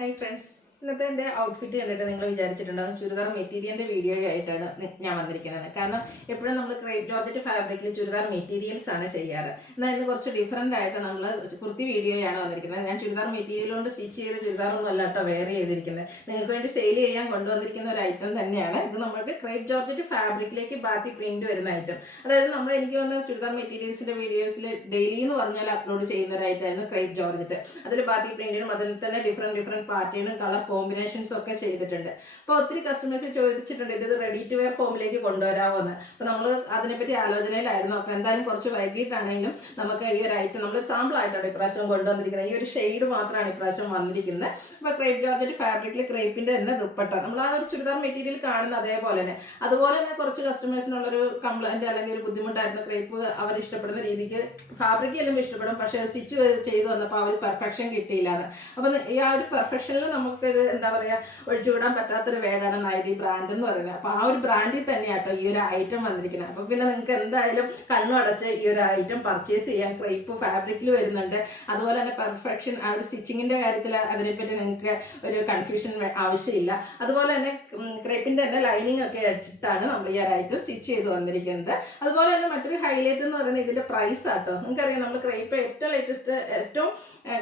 Hi friends, ഇന്നത്തെ എൻ്റെ outfit കണ്ടിട്ട് നിങ്ങൾ വിചാരിച്ചിട്ടുണ്ടാകും ചുരിദാർ മെറ്റീരിയലിൻ്റെ വീഡിയോ ആയിട്ടാണ് ഞാൻ വന്നിരിക്കുന്നത്. കാരണം എപ്പോഴും നമ്മൾ ക്രേപ്പ് ജോർജറ്റ് ഫാബ്രിക്കിൽ ചുരിദാർ മെറ്റീരിയൽസ് ആണ് ചെയ്യാറ്. എന്നാൽ ഇന്ന് കുറച്ച് ഡിഫറൻ്റ് ആയിട്ട് നമ്മൾ കുർത്തി വീഡിയോയാണ് വന്നിരിക്കുന്നത്. ഞാൻ ചുരിദാർ മെറ്റീരിയൽ കൊണ്ട് സ്റ്റിച്ച് ചെയ്ത ചുരിദാറൊന്നും അല്ല കേട്ടോ വെയർ ചെയ്തിരിക്കുന്നത്. നിങ്ങൾക്ക് വേണ്ടി സെയിൽ ചെയ്യാൻ കൊണ്ടുവന്നിരിക്കുന്ന ഒരു ഐറ്റം തന്നെയാണ് ഇത്. നമുക്ക് ക്രേപ്പ് ജോർജറ്റ് ഫാബ്രിക്കിലേക്ക് ബാത്തി പ്രിന്റ് വരുന്ന ഐറ്റം. അതായത് എനിക്ക് വന്ന ചുരിദാർ മെറ്റീരിയൽസിൻ്റെ വീഡിയോസിൽ ഡെയിലി എന്ന് പറഞ്ഞാൽ അപ്ലോഡ് ചെയ്യുന്ന ഒരു ഐറ്റമായിരുന്നു ക്രേപ്പ് ജോർജറ്റ്. അതിൽ ബാത്തി പ്രിന്റിനും അതിൽ തന്നെ ഡിഫറെൻറ്റ് പാറ്റേണും കളർ കോമ്പിനേഷൻസ് ഒക്കെ ചെയ്തിട്ടുണ്ട്. അപ്പോൾ ഒത്തിരി കസ്റ്റമേഴ്സ് ചോദിച്ചിട്ടുണ്ട് ഇത് റെഡി ടു വെയർ ഫോമിലേക്ക് കൊണ്ടുവരാമോ എന്ന്. അപ്പോൾ നമ്മൾ അതിനെപ്പറ്റി ആലോചനയിലായിരുന്നു. അപ്പോൾ എന്തായാലും കുറച്ച് വൈകിട്ടാണെങ്കിലും നമുക്ക് ഈ ഒരു ഐറ്റം നമ്മൾ സാമ്പിൾ ആയിട്ടാണ് ഇപ്രാവശ്യം കൊണ്ടുവന്നിരിക്കുന്നത്. ഈ ഒരു ഷെയ്ഡ് മാത്രമാണ് ഇപ്രാവശ്യം വന്നിരിക്കുന്നത്. അപ്പോൾ ക്രേപ്പ് ജോർജറ്റ് ഫാബ്രിക്കിൽ ക്രേപ്പിൻ്റെ തന്നെ ദുപ്പട്ട നമ്മൾ ആ ഒരു ചുരിദാർ മെറ്റീരിയൽ കാണുന്ന അതേപോലെ തന്നെ. അതുപോലെ തന്നെ കുറച്ച് കസ്റ്റമേഴ്സിനുള്ളൊരു കംപ്ലൈൻറ്റ് അല്ലെങ്കിൽ ഒരു ബുദ്ധിമുട്ടായിരുന്നു, ക്രേപ്പ് അവർ ഇഷ്ടപ്പെടുന്ന രീതിക്ക് ഫാബ്രിക് ചെല്ലുമ്പോൾ ഇഷ്ടപ്പെടും, പക്ഷേ സ്റ്റിച്ച് ചെയ്ത് വന്നപ്പോൾ ആ ഒരു പെർഫെക്ഷൻ കിട്ടിയില്ലാന്ന്. അപ്പം ഈ ആ ഒരു പെർഫെക്ഷനിൽ നമുക്കൊരു എന്താ പറയുക ഒഴിച്ചുവിടാൻ പറ്റാത്തൊരു വേർഡാണ് നൈതി ബ്രാൻഡ് എന്ന് പറയുന്നത്. അപ്പോൾ ആ ഒരു ബ്രാൻഡിൽ തന്നെയാട്ടോ ഈ ഒരു ഐറ്റം വന്നിരിക്കുന്നത്. അപ്പോൾ പിന്നെ നിങ്ങൾക്ക് എന്തായാലും കണ്ണു അടച്ച് ഈ ഒരു ഐറ്റം പർച്ചേസ് ചെയ്യാൻ. ക്രേപ്പ് ഫാബ്രിക്കിൽ വരുന്നുണ്ട്. അതുപോലെ തന്നെ പെർഫെക്ഷൻ ആ ഒരു സ്റ്റിച്ചിങ്ങിൻ്റെ കാര്യത്തിൽ അതിനെപ്പറ്റി നിങ്ങൾക്ക് ഒരു കൺഫ്യൂഷൻ ആവശ്യമില്ല. അതുപോലെ തന്നെ ക്രേപ്പിൻ്റെ തന്നെ ലൈനിങ് ഒക്കെ ഇട്ടിട്ടാണ് നമ്മൾ ഈ ഒരു ഐറ്റം സ്റ്റിച്ച് ചെയ്ത് വന്നിരിക്കുന്നത്. അതുപോലെ തന്നെ മറ്റൊരു ഹൈലൈറ്റ് എന്ന് പറയുന്നത് ഇതിൻ്റെ പ്രൈസ് ആട്ടോ. നിങ്ങൾക്കറിയാം നമ്മൾ ക്രേപ്പ് ഏറ്റവും ലേറ്റസ്റ്റ് ഏറ്റവും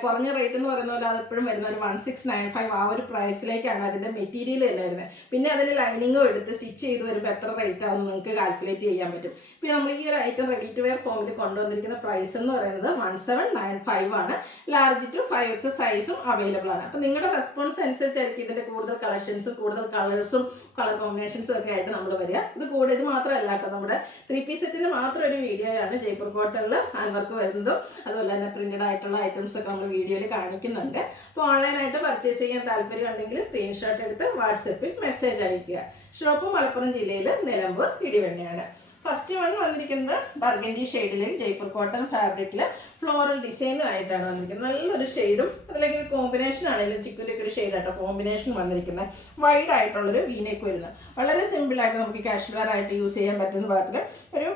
കുറഞ്ഞ റേറ്റ് എന്ന് പറയുന്ന പോലെ അതെപ്പോഴും വരുന്ന ഒരു 1695 ആ ഒരു പ്രൈസിലേക്കാണ് അതിൻ്റെ മെറ്റീരിയൽ തന്നെ വരുന്നത്. പിന്നെ അതിന് ലൈനിങ്ങും എടുത്ത് സ്റ്റിച്ച് ചെയ്ത് വരുമ്പോൾ എത്ര റേറ്റ് ആവും നിങ്ങൾക്ക് കാൽക്കുലേറ്റ് ചെയ്യാൻ പറ്റും. പിന്നെ നമ്മൾ ഈ ഒരു ഐറ്റം റെഡി ടു വെയർ ഫോമിൽ കൊണ്ടുവന്നിരിക്കുന്ന പ്രൈസ് എന്ന് പറയുന്നത് 1795 ആണ്. ലാർജ് ടു 5X സൈസും അവൈലബിൾ ആണ്. അപ്പോൾ നിങ്ങളുടെ റെസ്പോൺസ് അനുസരിച്ചായിരിക്കും ഇതിൻ്റെ കൂടുതൽ കളക്ഷൻസും കൂടുതൽ കളേഴ്സും കളർ കോമ്പിനേഷൻസും ഒക്കെ ആയിട്ട് നമ്മൾ വരിക. ഇത് മാത്രമല്ല കേട്ടോ, നമ്മുടെ 3 പീസ് സെറ്റിന് മാത്രം ഒരു വീഡിയോ ആണ് ജയ്പൂർ കോട്ടണിൽ ഹാൻഡ് വർക്ക് വരുന്നതും അതുപോലെ തന്നെ പ്രിന്റഡ് ആയിട്ടുള്ള ഐറ്റംസ് ഒക്കെ നമ്മൾ വീഡിയോയിൽ കാണിക്കുന്നുണ്ട്. അപ്പോൾ ഓൺലൈനായിട്ട് പർച്ചേസ് ചെയ്യാൻ താല്പര്യം ഉണ്ടെങ്കിൽ സ്ക്രീൻഷോട്ട് എടുത്ത് വാട്സപ്പിൽ മെസ്സേജ് അയയ്ക്കുക. ഷോപ്പ് മലപ്പുറം ജില്ലയിൽ നിലമ്പൂർ ഇടിവണ്ണയാണ്. ഫസ്റ്റ് വന്നിരിക്കുന്നത് ബർഗൻഡി ഷെയ്ഡിൽ ജയ്പൂർ കോട്ടൺ ഫാബ്രിക്കിൽ ഫ്ലോറൽ ഡിസൈനും ആയിട്ടാണ് വന്നിരിക്കുന്നത്. നല്ലൊരു ഷെയ്ഡും അതിലേക്ക് ഒരു കോമ്പിനേഷൻ ആണെങ്കിലും ചിക്കുലേക്ക് ഒരു ഷെയ്ഡായിട്ടോ കോമ്പിനേഷൻ വന്നിരിക്കുന്നത്. വൈഡ് ആയിട്ടുള്ളൊരു വീനേക്ക് വരുന്നത്. വളരെ സിമ്പിളായിട്ട് നമുക്ക് കാഷ്വൽ വെയർ ആയിട്ട് യൂസ് ചെയ്യാൻ പറ്റുന്ന ഭാഗത്തിൽ ഒരു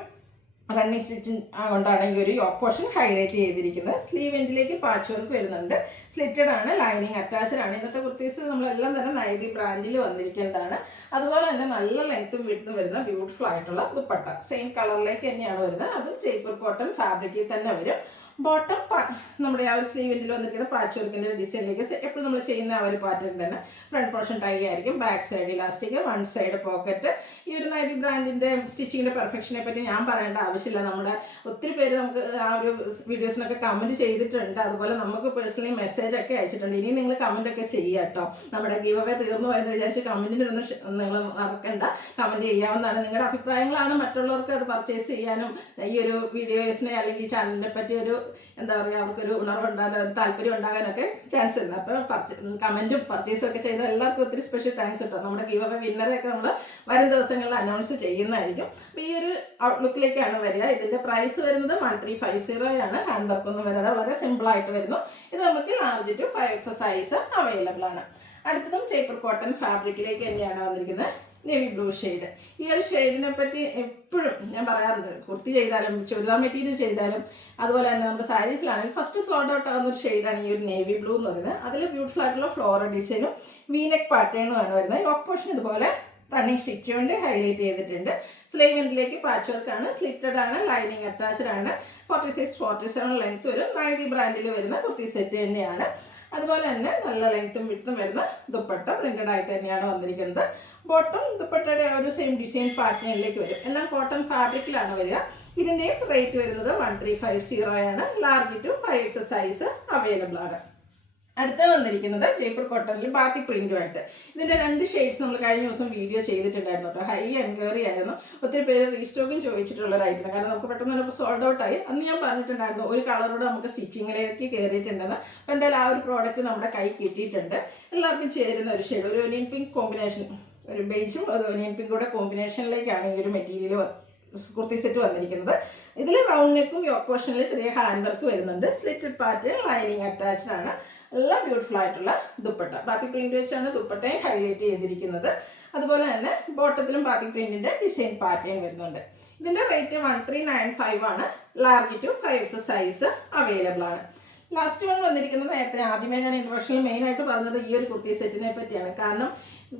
റണ്ണിങ് സ്റ്റിച്ചിങ് കൊണ്ടാണ് ഈ ഒരു യോക്ക് പോർഷൻ ഹൈലൈറ്റ് ചെയ്തിരിക്കുന്നത്. സ്ലീവ് എൻഡിലേക്ക് പാച്ച് വർക്ക് വരുന്നുണ്ട്. സ്ലിറ്റഡ് ആണ്, ലൈനിങ് അറ്റാച്ച്ഡ് ആണ്. ഇന്നത്തെ കുർത്തീസ് നമ്മളെല്ലാം തന്നെ നൈതി ബ്രാൻഡിൽ വന്നിരിക്കുന്നതാണ്. അതുപോലെ തന്നെ നല്ല ലെങ്ത്തും വിഡ്ത്തും വരുന്ന ബ്യൂട്ടിഫുൾ ആയിട്ടുള്ള ദുപ്പട്ട സെയിം കളറിലേക്ക് തന്നെയാണ് വരുന്നത്. അതും ജയ്പൂർ കോട്ടൺ ഫാബ്രിക്കിൽ തന്നെ വരും. ബോട്ടം നമ്മുടെ ആ ഒരു സ്ലീവിൻ്റെ വന്നിരിക്കുന്ന പാച്ച് വർക്കിൻ്റെ ഡിസൈനിലേക്ക് എപ്പോഴും നമ്മൾ ചെയ്യുന്ന ആ ഒരു പാറ്റേൺ തന്നെ. ഫ്രണ്ട് പോർഷൻ ടൈ ആയിരിക്കും, back side elastic, one side pocket. ഈ ഒരു നൈതി ബ്രാൻഡിൻ്റെ സ്റ്റിച്ചിങ്ങിൻ്റെ പെർഫെക്ഷനെ പറ്റി ഞാൻ പറയേണ്ട ആവശ്യമില്ല. നമ്മുടെ ഒത്തിരി പേര് നമുക്ക് ആ ഒരു വീഡിയോസിനൊക്കെ കമൻറ്റ് ചെയ്തിട്ടുണ്ട്. അതുപോലെ നമുക്ക് പേഴ്സണലി മെസ്സേജ് ഒക്കെ അയച്ചിട്ടുണ്ട്. ഇനി നിങ്ങൾ കമൻ്റ് ഒക്കെ ചെയ്യുക കേട്ടോ. നമ്മുടെ ഗീവ് അവേ തീർന്നു പോയെന്ന് വിചാരിച്ച് കമൻറ്റിനൊന്നും നിങ്ങൾ മറക്കണ്ട, കമൻറ്റ് ചെയ്യാവുന്നതാണ്. നിങ്ങളുടെ അഭിപ്രായങ്ങളാണ് മറ്റുള്ളവർക്ക് അത് പർച്ചേസ് ചെയ്യാനും ഈ ഒരു വീഡിയോസിനെ അല്ലെങ്കിൽ ചാനലിനെ പറ്റി ഒരു എന്താ പറയുക അവർക്കൊരു ഉണർവുണ്ടാകാൻ ഒരു താല്പര്യം ഉണ്ടാകാനൊക്കെ ചാൻസ് ഉണ്ട്. അപ്പോൾ കമൻറ്റും പർച്ചേസും ഒക്കെ ചെയ്ത എല്ലാവർക്കും ഒത്തിരി സ്പെഷ്യൽ താങ്ക്സ് കേട്ടോ. നമ്മുടെ ഗീവ് അവേ വിന്നറെയൊക്കെ നമ്മൾ വരും ദിവസങ്ങളിൽ അനൗൺസ് ചെയ്യുന്നതായിരിക്കും. അപ്പോൾ ഈ ഒരു ഔട്ട്ലുക്കിലേക്കാണ് വരിക. ഇതിൻ്റെ പ്രൈസ് വരുന്നത് 1350 ആണ്. ഹാൻഡ് വർക്ക് ഒന്നും വരാതെ വളരെ സിമ്പിളായിട്ട് വരുന്നു. ഇത് നമുക്ക് large to 5X size available ആണ്. അടുത്തതും ജയ്പൂർ കോട്ടൺ ഫാബ്രിക്കിലേക്ക് തന്നെയാണ് വന്നിരിക്കുന്നത്. Navy blue shade. ഈ ഒരു ഷെയ്ഡിനെ പറ്റി എപ്പോഴും ഞാൻ പറയാറുണ്ട്. കുർത്തി ചെയ്താലും ചുരിദാർ മെറ്റീരിയൽ ചെയ്താലും അതുപോലെ തന്നെ നമ്മുടെ സാരീസിലാണെങ്കിൽ ഫസ്റ്റ് സോൾഡ് ഔട്ട് ആകുന്ന ഒരു ഷെയ്ഡാണ് ഈ ഒരു നേവി ബ്ലൂ എന്ന് പറയുന്നത്. അതിൽ ബ്യൂട്ടിഫുൾ ആയിട്ടുള്ള ഫ്ലോറൽ ഡിസൈനും വീനെക്ക് പാറ്റേണുമാണ് വരുന്നത്. യോക്ക് പോർഷൻ ഇതുപോലെ റണ്ണിങ് സ്റ്റിച്ച് കൊണ്ട് ഹൈലൈറ്റ് ചെയ്തിട്ടുണ്ട്. സ്ലീവ് എൻഡിലേക്ക് പാച്ച് വർക്കാണ്, സ്ലിറ്റഡ് ആണ്, ലൈനിങ് അറ്റാച്ച്ഡ് ആണ്. 46-47 ലെങ്ത് വരും. നൈതി ബ്രാൻഡിൽ വരുന്ന കുർത്തി സെറ്റ് തന്നെയാണ്. അതുപോലെ തന്നെ നല്ല ലെങ്ത്തും വിഡ്ത്തും വരുന്ന ദുപ്പട്ട പ്രിന്റഡ് ആയിട്ട് തന്നെയാണ് വന്നിരിക്കുന്നത്. ബോട്ടം ദുപ്പട്ടയുടെ ഒരു സെയിം ഡിസൈൻ പാറ്റേണിലേക്ക് വരും. എല്ലാം കോട്ടൺ ഫാബ്രിക്കിലാണ് വരിക. ഇതിൻ്റെയും റേറ്റ് വരുന്നത് 1350 ആണ്. Large to 5X size available ആണ്. അടുത്ത വന്നിരിക്കുന്നത് ജയ്പൂർ കോട്ടണിൽ ബാത്തി പ്രിന്റുമായിട്ട്. ഇതിൻ്റെ 2 ഷെയ്ഡ്സ് നമ്മൾ കഴിഞ്ഞ ദിവസം വീഡിയോ ചെയ്തിട്ടുണ്ടായിരുന്നു കേട്ടോ. ഹൈ എൻക്വയറി ആയിരുന്നു. ഒത്തിരി പേര് റീസ്റ്റോക്കും ചോദിച്ചിട്ടുള്ള ഒരു ഐറ്റം. കാരണം നമുക്ക് പെട്ടെന്ന് തന്നെ സോൾഡ് ഔട്ടായി. അന്ന് ഞാൻ പറഞ്ഞിട്ടുണ്ടായിരുന്നു ഒരു കളറോട് നമുക്ക് സ്റ്റിച്ചിങ്ങിലേക്ക് കയറിയിട്ടുണ്ടെന്ന്. അപ്പോൾ എന്തായാലും ആ ഒരു പ്രോഡക്റ്റ് നമ്മുടെ കൈ കിട്ടിയിട്ടുണ്ട്. എല്ലാവർക്കും ചേരുന്ന ഒരു ഷെയ്ഡ്, ഒരു ഒനിയൻ പിങ്ക് കോമ്പിനേഷൻ, ഒരു ബേജും അത് ഒനിയൻ പിങ്കൂടെ കോമ്പിനേഷനിലേക്കാണ് ഈ ഒരു മെറ്റീരിയൽ കുർത്തി സെറ്റ് വന്നിരിക്കുന്നത്. ഇതിൽ റൗണ്ട് നെക്കും യോക്ക് പോർഷനിൽ ചെറിയ ഹാൻഡ് വർക്ക് വരുന്നുണ്ട്. സ്ലിറ്റഡ് പാറ്റേൺ, ലൈനിങ് അറ്റാച്ച്ഡ് ആണ്. എല്ലാം ബ്യൂട്ടിഫുൾ ആയിട്ടുള്ള ദുപ്പട്ട ബാത്തി പ്രിന്റ് വെച്ചാണ് ദുപ്പട്ടയെ ഹൈലൈറ്റ് ചെയ്തിരിക്കുന്നത്. അതുപോലെ തന്നെ ബോട്ടത്തിലും ബാത്തി പ്രിന്റിന്റെ ഡിസൈൻ പാറ്റേൺ വരുന്നുണ്ട്. ഇതിന്റെ റേറ്റ് 1395 ആണ്. Large to 5X size available ആണ്. ലാസ്റ്റ് വൺ വന്നിരിക്കുന്നത് നേരത്തെ ആദ്യമേ ഞാൻ ഇൻട്രൊഡക്ഷനിൽ മെയിനായിട്ട് പറഞ്ഞത് ഈ ഒരു കുർത്തി സെറ്റിനെ പറ്റിയാണ്.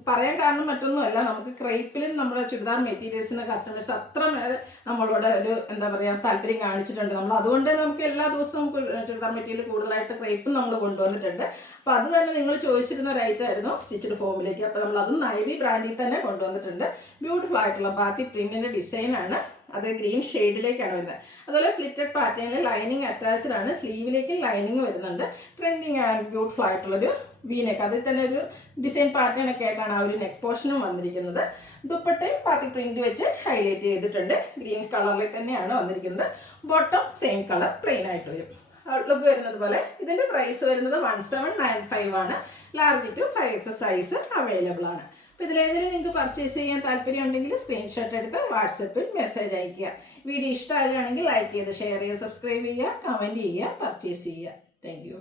പറയാൻ കാരണം മറ്റൊന്നുമല്ല, നമുക്ക് ക്രേപ്പിലും നമ്മുടെ ചുരിദാർ മെറ്റീരിയൽസിന് കസ്റ്റമേഴ്സ് അത്രമേൽ നമ്മളോട് ഒരു എന്താ പറയുക താല്പര്യം കാണിച്ചിട്ടുണ്ട്. നമ്മൾ അതുകൊണ്ട് നമുക്ക് എല്ലാ ദിവസവും ചുരിദാർ മെറ്റീരിയൽ കൂടുതലായിട്ട് ക്രേപ്പും നമ്മൾ കൊണ്ടുവന്നിട്ടുണ്ട്. അപ്പോൾ അത് തന്നെ നിങ്ങൾ ചോദിച്ചിരുന്ന ഒരു ഐറ്റം ആയിരുന്നു സ്റ്റിച്ച്ഡ് ഫോമിലേക്ക്. അപ്പോൾ നമ്മൾ അതും നൈതി ബ്രാൻഡിൽ തന്നെ കൊണ്ടുവന്നിട്ടുണ്ട്. ബ്യൂട്ടിഫുൾ ആയിട്ടുള്ള ബാത്തി പ്രിന്റിൻ്റെ ഡിസൈനാണ്. അത് ഗ്രീൻ ഷെയ്ഡിലേക്കാണ് വരുന്നത്. അതുപോലെ സ്ലിറ്റഡ് പാറ്റേണിൽ ലൈനിങ് അറ്റാച്ച്ഡ് ആണ്. സ്ലീവിലേക്കും ലൈനിങ് വരുന്നുണ്ട്. ട്രെൻഡിങ് ആൻഡ് ബ്യൂട്ടിഫുൾ ആയിട്ടുള്ളൊരു വീനെക്ക്, അതിൽ തന്നെ ഒരു ഡിസൈൻ പാറ്റേൺ ഒക്കെ ആയിട്ടാണ് ആ ഒരു നെക്ക് പോർഷനും വന്നിരിക്കുന്നത്. ദുപ്പട്ടയും പാത്തി പ്രിന്റ് വെച്ച് ഹൈലൈറ്റ് ചെയ്തിട്ടുണ്ട്. ഗ്രീൻ കളറിൽ തന്നെയാണ് വന്നിരിക്കുന്നത്. ബോട്ടം സെയിം കളർ പ്ലെയിൻ ആയിട്ട് വരും. ഔട്ട്ലുക്ക് വരുന്നത് പോലെ. ഇതിൻ്റെ പ്രൈസ് വരുന്നത് 1795 ആണ്. Large to 5X size available ആണ്. അപ്പോൾ ഇതിലേതെങ്കിലും നിങ്ങൾക്ക് പർച്ചേസ് ചെയ്യാൻ താല്പര്യം ഉണ്ടെങ്കിൽ സ്ക്രീൻഷോട്ട് എടുത്ത് വാട്സപ്പിൽ മെസ്സേജ് അയയ്ക്കുക. വീഡിയോ ഇഷ്ടമാകുകയാണെങ്കിൽ ലൈക്ക് ചെയ്ത് ഷെയർ ചെയ്യുക, സബ്സ്ക്രൈബ് ചെയ്യുക, കമൻറ്റ് ചെയ്യുക, പർച്ചേസ് ചെയ്യുക. Thank you.